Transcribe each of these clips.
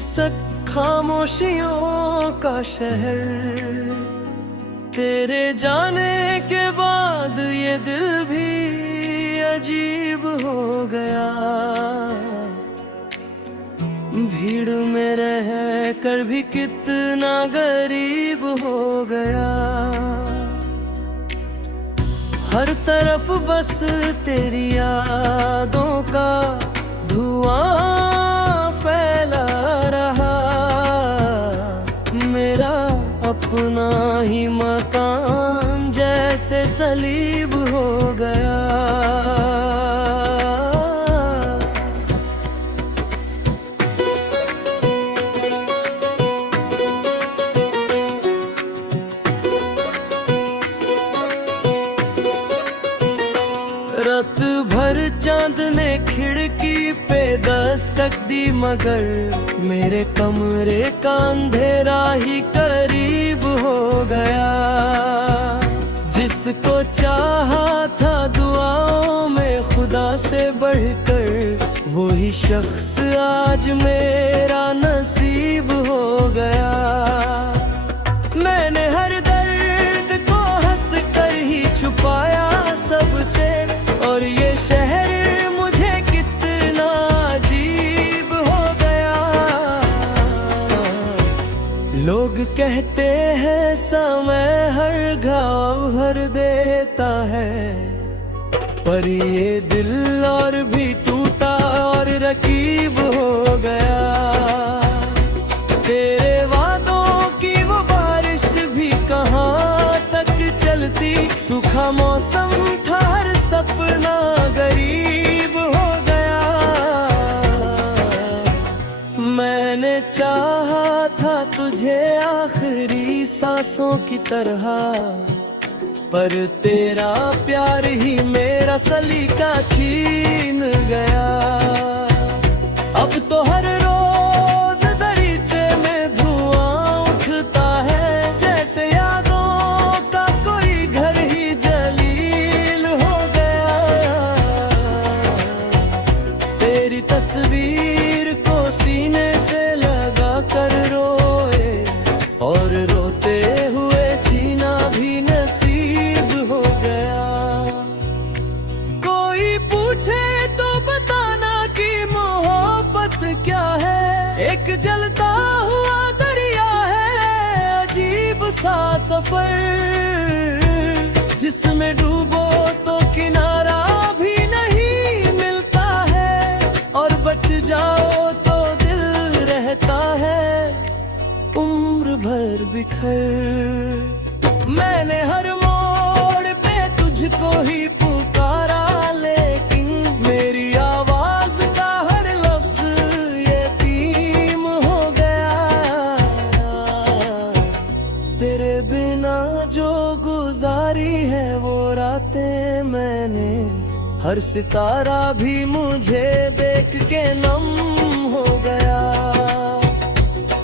खामोशियों का शहर। तेरे जाने के बाद ये दिल भी अजीब हो गया। भीड़ में रह कर भी कितना गरीब हो गया। हर तरफ बस तेरी यादों का धुआं फैला रहा। मेरा अपना ही मकान जैसे सलीब हो गया। रात भर चांद ने खिड़की पे दस्तक दी, मगर मेरे कमरे का अंधेरा ही करीब हो गया। जिसको चाहा था दुआओं में खुदा से बढ़कर, वही शख्स आज मेरा नसीब हो गया। मैंने हर दर्द को हंस कर ही छुपाया सबसे, और ये शहर मुझे कितना अजीब हो गया। लोग कहते हैं समय हर घाव भर देता है, पर ये दिल और भी टूटा और रकीब हो गया। तेरे वादों की वो बारिश भी कहाँ तक चलती, सूखा मौसम था हर सपना गरीब हो गया। मैंने चाहा था तुझे आखिरी सांसों की तरह, पर तेरा प्यार ही मेरा सलीका छीन गया। अब तो हर रोज दरीचे में धुआं उठता है, जैसे यादों का कोई घर ही जलील हो गया। तेरी तस्वीर को सीने से लगा कर रोए, और रोते हुए जीना भी नसीब हो गया। कोई पूछे तो बताना कि मोहब्बत क्या है, एक जलता हुआ दरिया है, अजीब सा सफर, जिसमें डूबो तो किनारा भी नहीं मिलता है, और बच जाओ तो दिल रहता है उम्र भर बिखर। मैंने हर मोड़ पे तुझको ही पुकारा, लेकिन मेरी आवाज का हर लफ्ज यतीम हो गया। तेरे बिना जो गुजारी है वो रातें मैंने, हर सितारा भी मुझे देख के नम हो गया।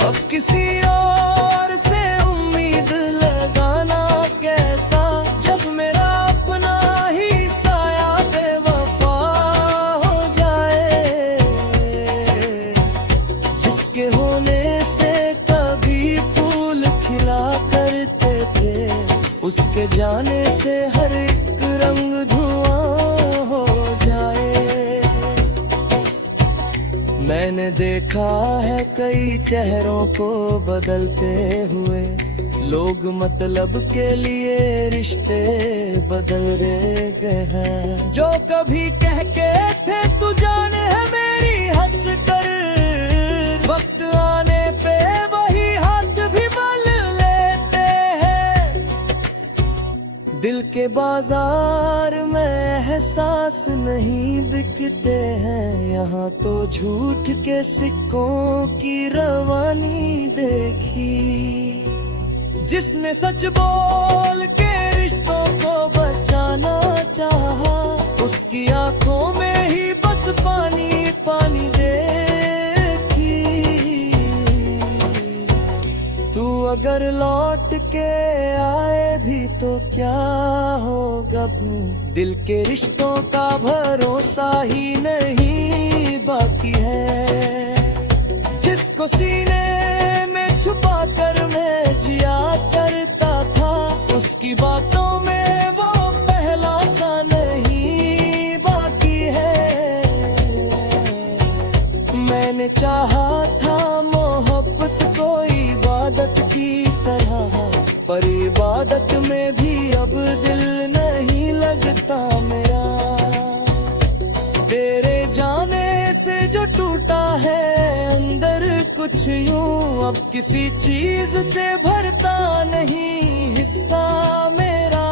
अब किसी और से उम्मीद लगाना कैसा, जब मेरा अपना ही साया बेवफा हो जाए। जिसके होने से कभी फूल खिला करते थे, उसके जाने से हर एक रंग धुआं हो जाए। मैंने देखा है कई चेहरों को बदलते हुए, लोग मतलब के लिए रिश्ते बदल गए हैं। जो कभी कह के थे तू जाने है मेरी, हंस कर वक्त आने पे वही हाथ भी मल लेते हैं। दिल के बाजार में एहसास नहीं बिकते हैं, यहाँ तो झूठ के सिक्कों की रवानी देखी। जिसने सच बोल के रिश्तों को बचाना चाहा, उसकी आंखों में ही बस पानी पानी देखी। तू अगर लौट के आए भी तो क्या होगा, दिल के रिश्तों का भरोसा ही नहीं बाकी है। जिसको जिसको सीने में छुपा कर मैं जिया करता था, उसकी बातों में वो पहला सा नहीं बाकी है। मैंने चाहा था मोहब्बत को इबादत की तरह, पर इबादत में भी अब दिल नहीं लगता मेरा। तेरे जाने से जो टूटा है अंदर कुछ यूं, अब किसी चीज से भरता नहीं हिस्सा मेरा।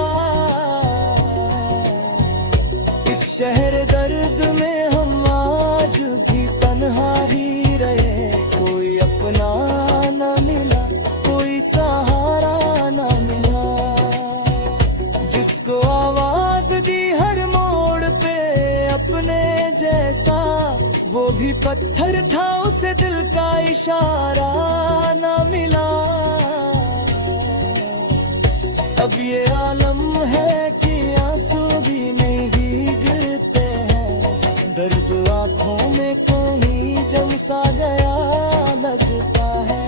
इस शहर दर्द में हम आज भी तन्हा ही रहे, कोई अपना न मिला, कोई सहारा न मिला। जिसको आवाज दी हर मोड़ पे अपने जैसा, वो भी पत्थर था, उसे दिल का इशारा न मिला। अब ये आलम है कि आंसू भी नहीं भीगते हैं, दर्द आंखों में कहीं जम सा गया लगता है।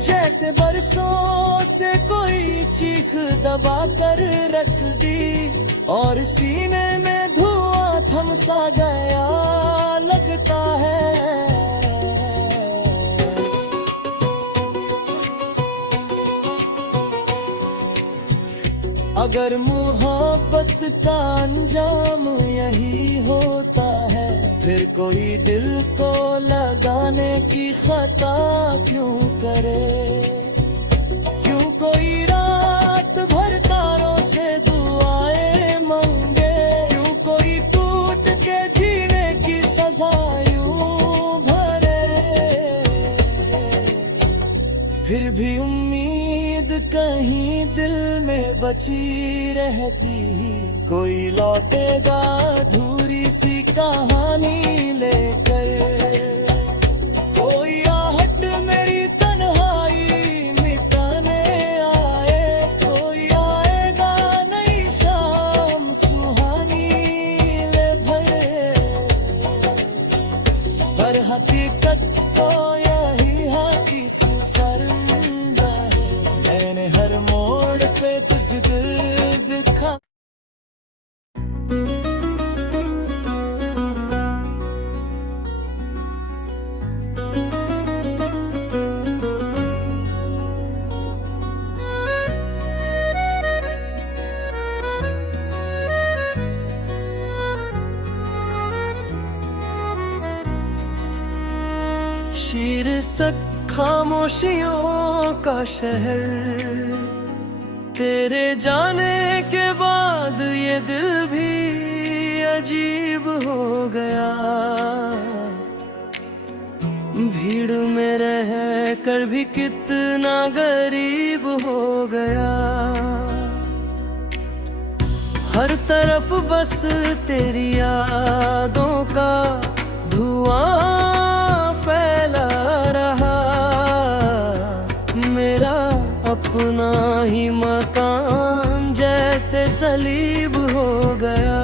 जैसे बरसों से कोई चीख दबा कर रख दी, और सीने में धुआं थम सा गया लगता है। अगर मोहब्बत का अंजाम यही होता है, फिर कोई दिल को लगाने की खता क्यों करे? क्यों कोई रात भर तारों से दुआएं मांगे? क्यों कोई टूट के जीने की सजा यूं भरे? फिर भी उम्मीद कहीं दिल में बची रहती, कोई लौटेगा अधूरी सी कहानी लेकर। कोई आहट मेरी तन्हाई मिटाने आए, कोई आएगा नई शाम सुहानी ले भरे। पर हकीकत तो यही है कि फर्मा है, मैंने हर मोड़ पे तुझ दिल दिखा। शीर्षक खामोशियों का शहर, तेरे जाने के बाद ये दिल भी अजीब हो गया। भीड़ में रह कर भी कितना गरीब हो गया। हर तरफ बस तेरी यादों का धुआं फैला रहा। मेरा अपना ही मकान जैसे सलीब हो गया।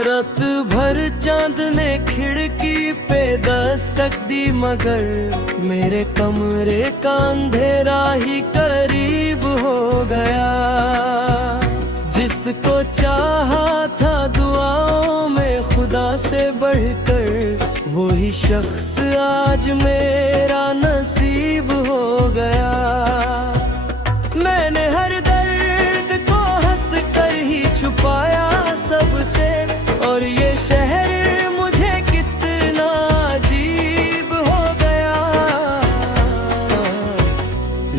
रात भर चांद ने खिड़की पे दस्तक दी, मगर मेरे कमरे का अंधेरा ही करीब हो गया। जिसको चाहा था दुआओं में खुदा से बढ़कर, वही शख्स आज मेरा नसीब हो गया। मैंने हर दर्द को हंस कर ही छुपाया सबसे, और ये शहर मुझे कितना अजीब हो गया।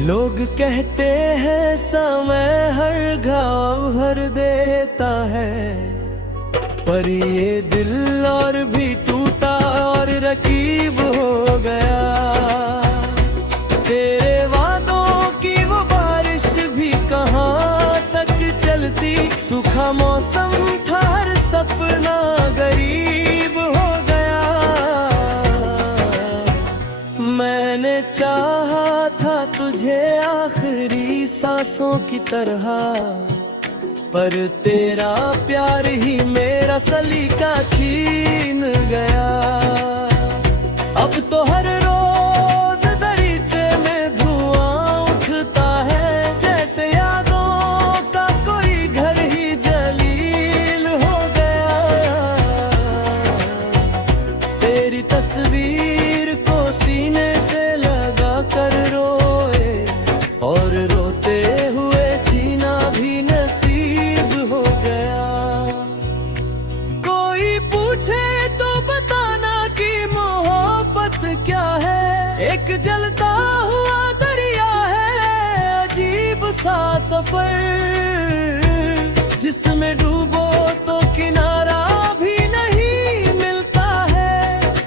लोग कहते हैं समय हर घाव भर देता है, पर ये दिल और भी टूटा और रकीब हो गया। तेरे वादों की वो बारिश भी कहाँ तक चलती, सूखा मौसम था हर सपना गरीब हो गया। मैं मैंने चाहा था तुझे आखिरी सांसों की तरह, पर तेरा प्यार ही मेरा सलीका छीन गया। अब तो हर रोज दरीचे में धुआं उठता है, जैसे यादों का कोई घर ही जलील हो गया। तेरी तस्वीर को सीने से लगा कर रोए, और रोते हुए जीना भी नसीब हो गया। कोई पूछे तो बताना कि मोहब्बत क्या है, एक जलता हुआ दरिया है, अजीब सा सफर, जिसमें डूबो तो किनारा भी नहीं मिलता है,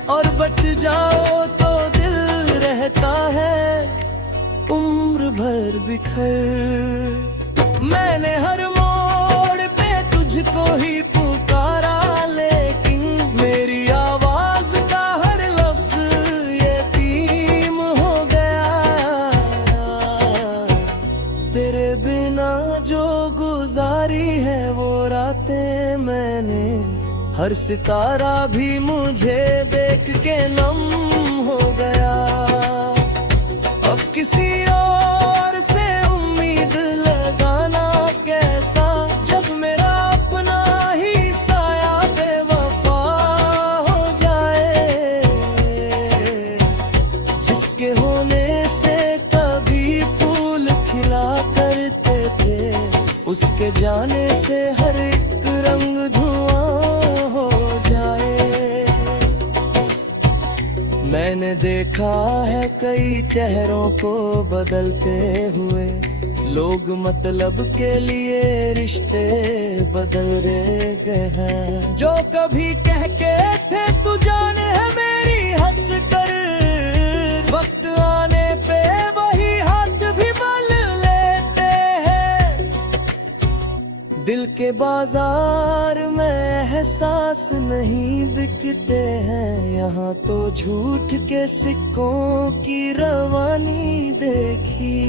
और बच जाओ तो दिल रहता है उम्र भर बिखर। मैंने हर मोड़ पे तुझको ही पुकारा, लेकिन मेरी आवाज का हर लफ्ज यतीम हो गया। तेरे बिना जो गुजारी है वो रातें मैंने, हर सितारा भी मुझे देख के नम हो गया। अब किसी और से उम्मीद लगाना कैसा, जब मेरा अपना ही साया बेवफा हो जाए। जिसके होने से कभी फूल खिला करते थे, उसके जाने से हर एक रंग धुआं हो जाए। मैंने देखा है कई चेहरों को बदलते हुए, लोग मतलब के लिए रिश्ते बदल रहे गए हैं। जो कभी कह के थे तू जाने है मेरी, हंस कर वक्त आने पे वही हाथ भी मल लेते हैं। दिल के बाजार में एहसास नहीं बिकते हैं, यहाँ तो झूठ के सिक्कों की रवानी देखी।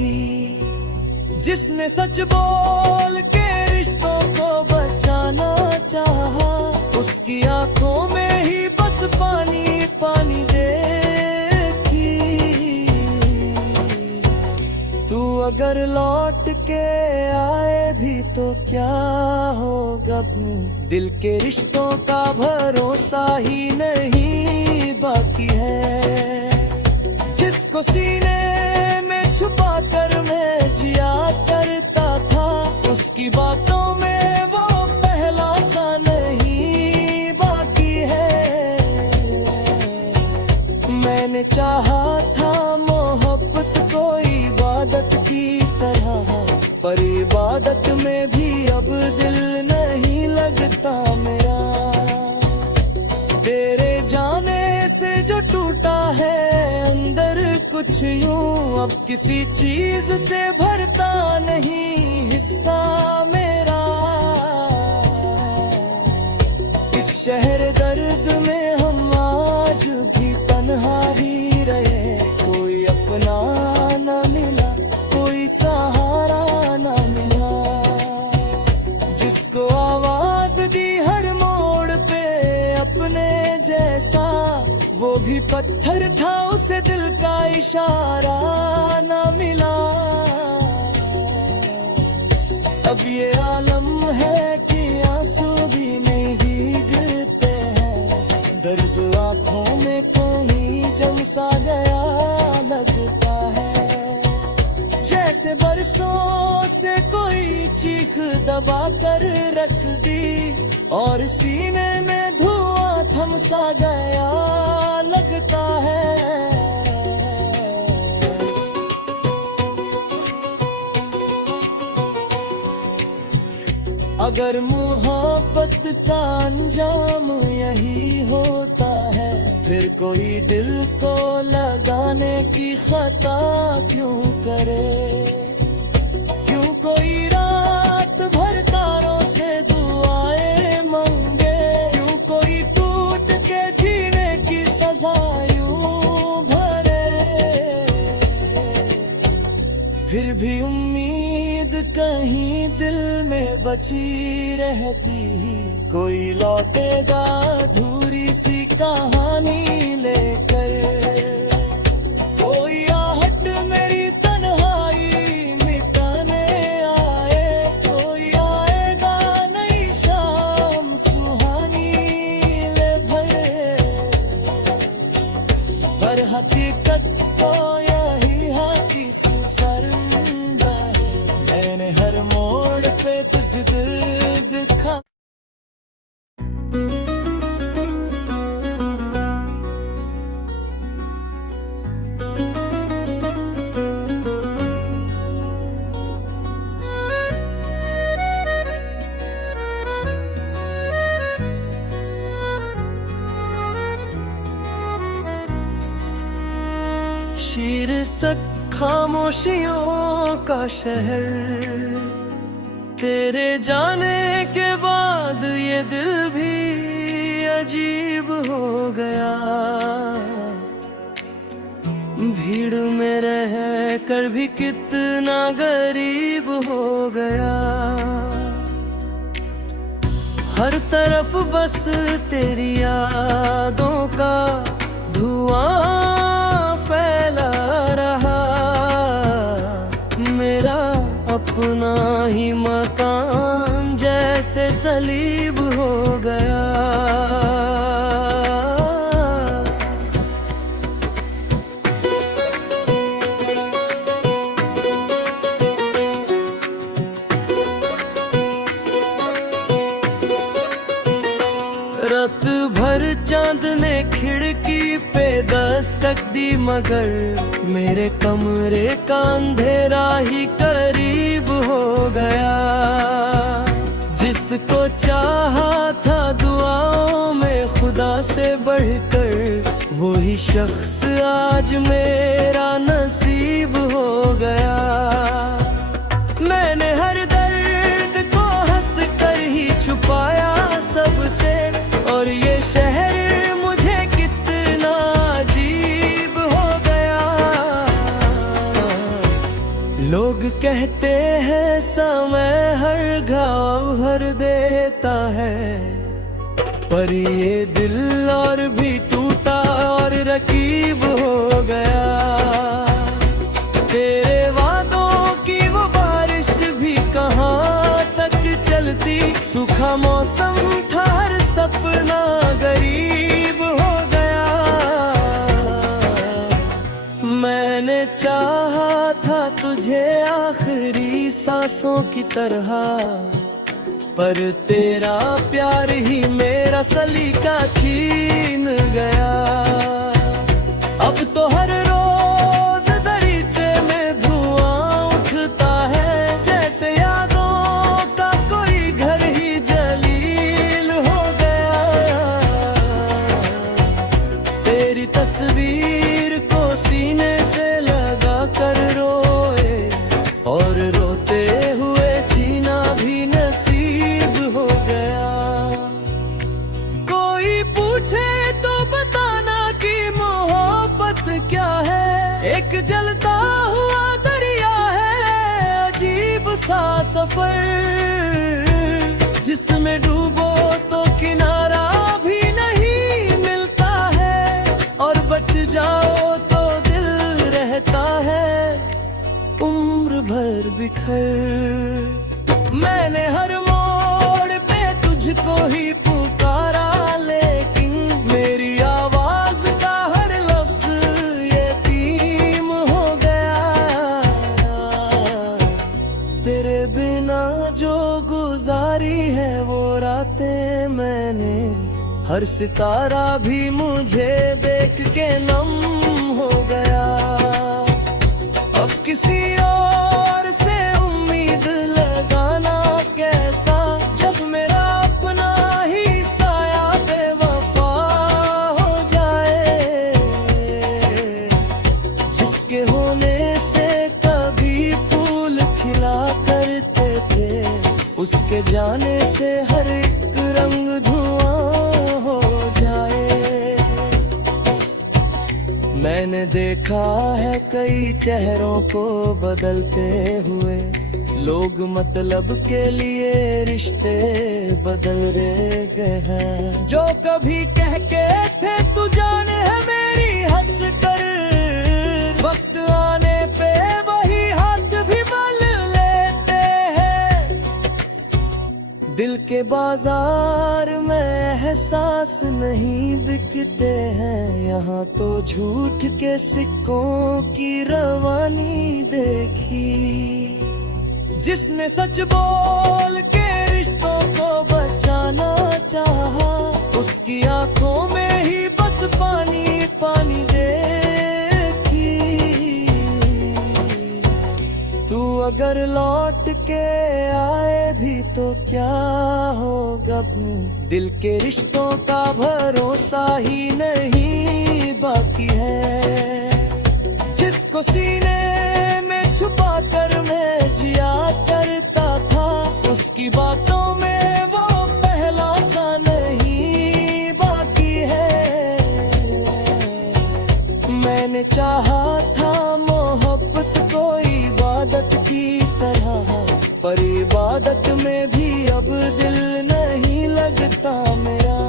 जिसने सच बोल के रिश्तों को बचाना चाहा, उसकी आंखों में ही बस पानी पानी देखी। तू अगर लौट के आए भी तो क्या होगा, दिल के रिश्तों का भरोसा ही नहीं बाकी है। जिसको सीने में छुपा कर मैं जिया करता था, उसकी बातों में वो पहला सा नहीं बाकी है। मैंने चाहा था मोहब्बत को इबादत की तरह, पर इबादत में भी अब दिल नहीं लगता मेरा। तेरे जाने से जो टूटा है अंदर कुछ यूं, अब किसी चीज से भरता नहीं हिस्सा मेरा। इस शहर दर्द में हम आज भी तन्हा ही रहे, कोई अपना न मिला, कोई सहारा न मिला। जिसको आवाज दी हर मोड़ पे अपने जैसा, वो भी पत्थर था, उसे दिल का इशारा न मिला। अब ये आलम है कि आंसू भी नहीं गिरते हैं, दर्द आंखों में कहीं जम सा गया लगता है। जैसे बरसों से कोई चीख दबा कर रख दी, और सीने में धुआं थम सा गया लगता है। अगर मोहब्बत का अंजाम यही होता है, फिर कोई दिल को लगाने की खता क्यों करे। क्यों कोई रात भर तारों से दुआएं मांगे, क्यों कोई टूट के जीने की सजा यूं भरे। बची रहती, कोई लौटेगा अधूरी सी कहानी लेकर, कोई आहट मेरी तन्हाई मिटाने आए, कोई आएगा नई शाम सुहानी ले भर। पर हकीकत तो यही है कि फर्मा है, मैंने हर मोड़ पे तुझ दिल दिखा। शीर्षक खामोशियों का शहर, तेरे जाने के बाद ये दिल भी अजीब हो गया, भीड़ में रह कर भी कितना गरीब हो गया, हर तरफ बस तेरी यादों का धुआं फैला रहा, मेरा अपना ही मकान जैसे सलीब हो गया। रात भर चांद ने खिड़की पे दस्तक दी, मगर मेरे कमरे का अंधेरा ही करीब हो गया, जिसको चाहा था दुआओं में खुदा से बढ़कर, वही शख्स आज मेरा नसीब हो गया। मैंने हर दर्द को हंस कर ही छुपाया सबसे, और ये शहर मुझे कितना अजीब हो गया। लोग कहते हैं समय हर घाव भर देता है, पर ये दिल और भी टूटा और रकीब हो गया। तेरे वादों की वो बारिश भी कहाँ तक चलती, सूखा मौसम था हर सपना गरीब हो गया। मैंने चाहा था तुझे आखिरी सांसों की तरह, पर तेरा प्यार ही मेरा सलीका छीन गया। अब तो हर रोज दरीचे में धुआं उठता है, जैसे यादों का कोई घर ही जलील हो गया। तेरी तस्वीर को सीने से लगा कर रोए, और रोते हुए जीना भी नसीब हो गया। कोई पूछे तो बताना कि मोहब्बत क्या है, एक जलता हुआ दरिया है, अजीब सा सफर, जिसमें डूबो तो किनारा भी नहीं मिलता है, और बच जाओ तो दिल रहता है उम्र भर बिखर। मैंने हर मोड़ पे तुझको ही पुकारा, लेकिन मेरी आवाज का हर लफ्ज यतीम हो गया। तेरे बिना जो गुजारी है वो रातें मैंने, हर सितारा भी मुझे देख के नम हो गया। अब किसी और से उम्मीद लगाना कैसा, जब मेरा अपना ही साया बेवफा हो जाए। जिसके होने से कभी फूल खिला करते थे, उसके जाने से हर एक रंग धुआं हो जाए। मैंने देखा है कई चेहरों को बदलते हुए, लोग मतलब के लिए रिश्ते बदल रहे गए हैं। जो कभी कह के थे तू जाने है मेरी, हंस कर वक्त आने पे वही हाथ भी मल लेते हैं। दिल के बाजार में एहसास नहीं बिकते हैं, यहाँ तो झूठ के सिक्कों की रवानी देखी। जिसने सच बोल के रिश्तों को बचाना चाहा, उसकी आंखों में ही बस पानी पानी देखी। तू अगर लौट के आए भी तो क्या होगा, दिल के रिश्तों का भरोसा ही नहीं बाकी है। जिसको सीने में छुपा कर मैं जिया करता था, उसकी बातों में वो पहला सा नहीं बाकी है। मैंने चाहा था मोहब्बत को इबादत की तरह, पर इबादत में भी अब दिल नहीं लगता मेरा।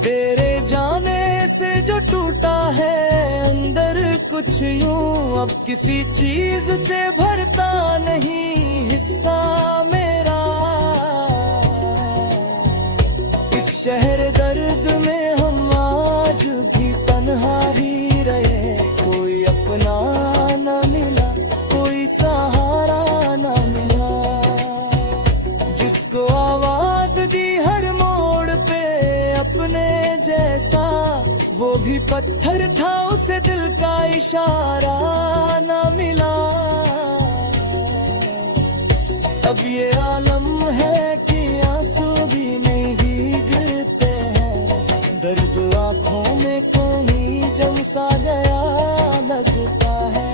तेरे जाने से जो टूटा है अंदर कुछ यूं, अब किसी चीज से भरता नहीं हिस्सा मेरा। इस शहर दर्द में हम आज भी तन्हा ही रहे, कोई अपना न मिला, कोई सहारा न मिला। जिसको आवाज दी हर मोड़ पे अपने जैसा, वो भी पत्थर था, उसे दिल का इशारा ना मिला। अब ये आलम है कि आंसू भी नहीं गिरते हैं, दर्द आंखों में कहीं जम सा गया लगता है।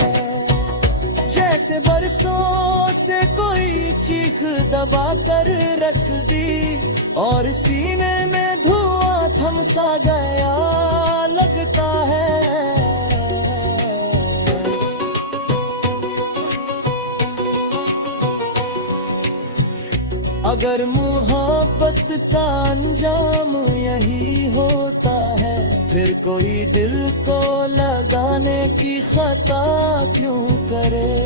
जैसे बरसों से कोई चीख दबा कर रख दी, और सीने में धुआं थम सा गया लगता है। अगर मोहब्बत का अंजाम यही होता है, फिर कोई दिल को लगाने की खता क्यों करे।